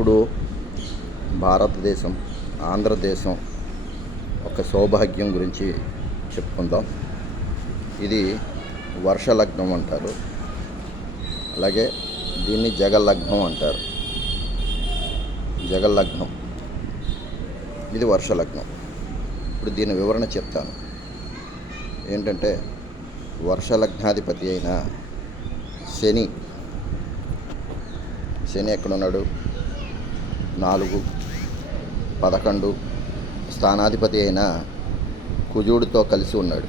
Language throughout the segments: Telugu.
ఇప్పుడు భారతదేశం, ఆంధ్రదేశం ఒక సౌభాగ్యం గురించి చెప్పుకుందాం. ఇది వర్షలగ్నం అంటారు, అలాగే దీన్ని జగల్లగ్నం అంటారు. జగల్లగ్నం, ఇది వర్షలగ్నం. ఇప్పుడు దీని వివరణ చెప్తాను. ఏంటంటే వర్షలగ్నాధిపతి అయిన శని ఎక్కడున్నాడు? 4, 11 స్థానాధిపతి అయిన కుజుడితో కలిసి ఉన్నాడు.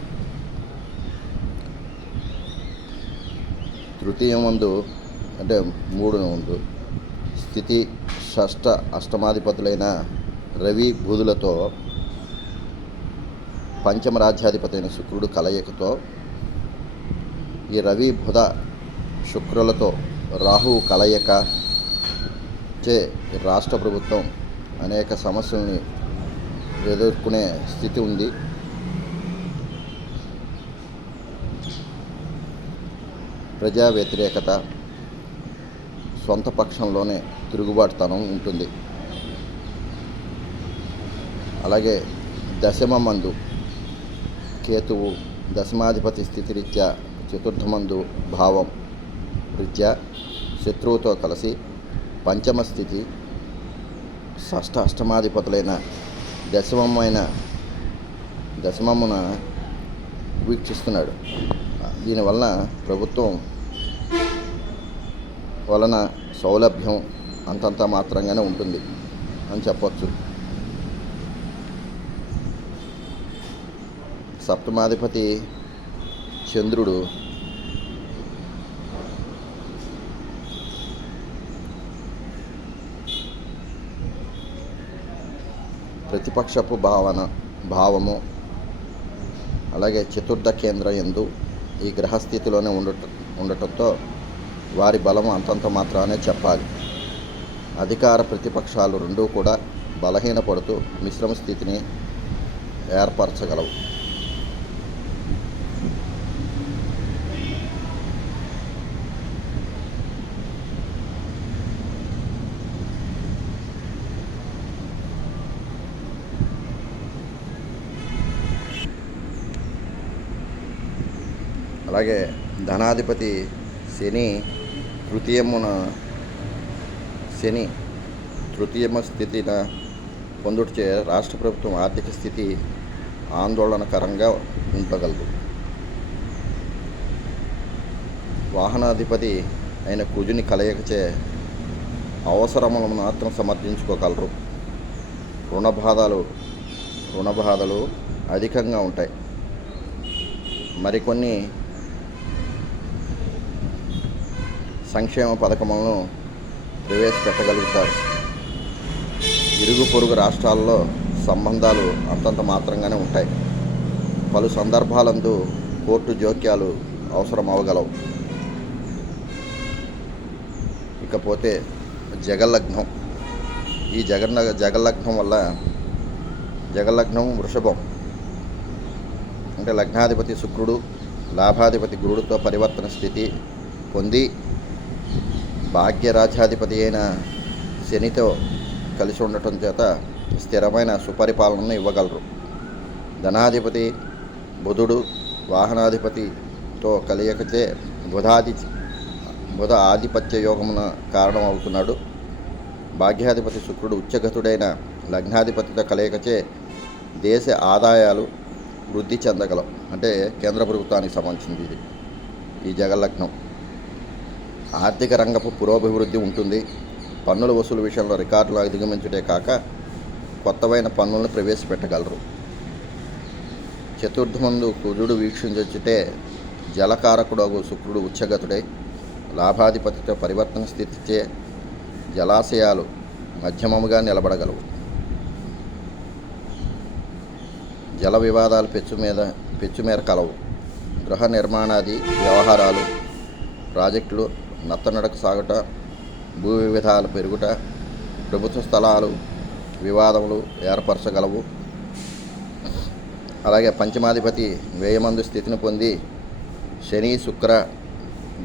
తృతీయం ముందు అంటే 3 ముందు స్థితి, షష్ఠ, అష్టమాధిపతులైన రవి బుధులతో, పంచమ రాజ్యాధిపతి అయిన శుక్రుడు కలయికతో, ఈ రవి బుధ శుక్రులతో రాహువు కలయిక చే రాష్ట్ర ప్రభుత్వం అనేక సమస్యల్ని ఎదుర్కొనే స్థితి ఉంది. ప్రజా వ్యతిరేకత, సొంత పక్షంలోనే తిరుగుబాటుతనం ఉంటుంది. అలాగే దశమందు కేతువు దశమాధిపతి స్థితి రీత్యా చతుర్థమందు భావం రీత్యా శత్రువుతో కలిసి పంచమ స్థితి, షష్ఠ, అష్టమాధిపతులైన దశమమున వీక్షిస్తున్నాడు. దీనివలన ప్రభుత్వం వలన సౌలభ్యం అంతంత మాత్రంగానే ఉంటుంది అని చెప్పవచ్చు. సప్తమాధిపతి చంద్రుడు ప్రతిపక్షపు భావము, అలాగే చతుర్థ కేంద్రం యందు ఈ గ్రహస్థితిలోనే ఉండటంతో వారి బలం అంతంత మాత్రానే చెప్పాలి. అధికార ప్రతిపక్షాలు రెండూ కూడా బలహీనపడుతూ మిశ్రమ స్థితిని ఏర్పరచగలవు. అలాగే ధనాధిపతి శని తృతీయమ స్థితిన పొందుటచే రాష్ట్ర ప్రభుత్వం ఆర్థిక స్థితి ఆందోళనకరంగా ఉండగలదు. వాహనాధిపతి అయిన కుజుని కలయికచే అవసరములను మాత్రం సమర్థించుకోగలరు. రుణబాధలు అధికంగా ఉంటాయి. మరికొన్ని సంక్షేమ పథకములను ప్రవేశపెట్టగలుగుతారు. ఇరుగు పొరుగు రాష్ట్రాల్లో సంబంధాలు అంతంత మాత్రంగానే ఉంటాయి. పలు సందర్భాలందు కోర్టు జోక్యాలు అవసరమవగలవు. ఇకపోతే జగల్లగ్నం. ఈ జగల్లగ్నం వల్ల జగల్లగ్నం వృషభం అంటే లగ్నాధిపతి శుక్రుడు లాభాధిపతి గురుడితో పరివర్తన స్థితి పొంది భాగ్యరాజ్యాధిపతి అయిన శనితో కలిసి ఉండటం చేత స్థిరమైన సుపరిపాలనను ఇవ్వగలరు. ధనాధిపతి బుధుడు వాహనాధిపతితో కలియకచే బుధ ఆధిపత్య యోగమున కారణం అవుతున్నాడు. భాగ్యాధిపతి శుక్రుడు ఉచ్చగతుడైన లగ్నాధిపతితో కలయికచే దేశ ఆదాయాలు వృద్ధి చెందగలవు. అంటే కేంద్ర ప్రభుత్వానికి సంబంధించింది ఇది. ఈ జగల్లగ్నం ఆర్థిక రంగపు పురోభివృద్ధి ఉంటుంది. పన్నుల వసూలు విషయంలో రికార్డులు అధిగమించుటే కాక కొత్తవైన పన్నులను ప్రవేశపెట్టగలరు. చతుర్థమందు కుజుడు వీక్షించుటే జలకారకుడు శుక్రుడు ఉచ్చగతుడై లాభాధిపతితో పరివర్తన స్థితిచే జలాశయాలు మధ్యమముగా నిలబడగలవు. జల వివాదాలు పెచ్చుమేర కలవు. గృహ నిర్మాణాది వ్యవహారాలు, ప్రాజెక్టులు నత్తనడక సాగుట, భూ వివిధాలు పెరుగుట, ప్రభుత్వ స్థలాలు వివాదములు ఏర్పరచగలవు. అలాగే పంచమాధిపతి వ్యయమందు స్థితిని పొంది శని, శుక్ర,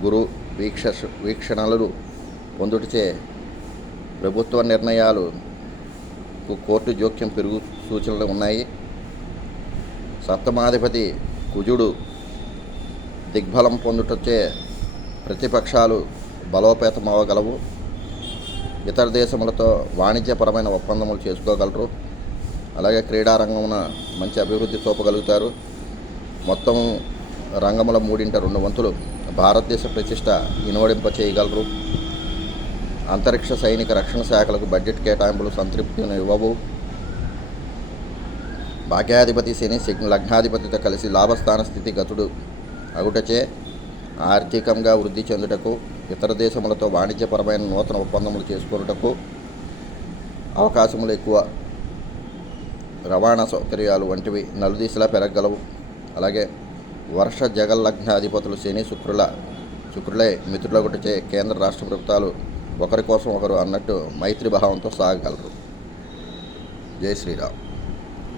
గురు వీక్షణలు పొందుటచే ప్రభుత్వ నిర్ణయాలు కోర్టు జోక్యం పెరుగు సూచనలు ఉన్నాయి. సప్తమాధిపతి కుజుడు దిగ్బలం పొందుటచే ప్రతిపక్షాలు బలోపేతమవ్వగలవు. ఇతర దేశములతో వాణిజ్యపరమైన ఒప్పందములు చేసుకోగలరు. అలాగే క్రీడారంగమున మంచి అభివృద్ధి చూపగలుగుతారు. మొత్తం రంగముల 2/3 వంతులు భారతదేశ ప్రతిష్ట ఇనువడింప చేయగలరు. అంతరిక్ష సైనిక రక్షణ శాఖలకు బడ్జెట్ కేటాయింపులు సంతృప్తిని ఇవ్వవు. భాగ్యాధిపతి శని లగ్నాధిపతితో కలిసి లాభస్థాన స్థితి గతుడు అగుటచే ఆర్థికంగా వృద్ధి చెందుటకు, ఇతర దేశములతో వాణిజ్యపరమైన నూతన ఒప్పందములు చేసుకున్నటకు అవకాశములు ఎక్కువ. రవాణా సౌకర్యాలు వంటివి నలుదిశలా పెరగగలవు. అలాగే వర్ష జగల్లగ్నాధిపతులు శని శుక్రులే మిత్రులగుటచే కేంద్ర రాష్ట్ర ప్రభుత్వాలు ఒకరి కోసం ఒకరు అన్నట్టు మైత్రి భావంతో సాగగలరు. జై శ్రీరామ్.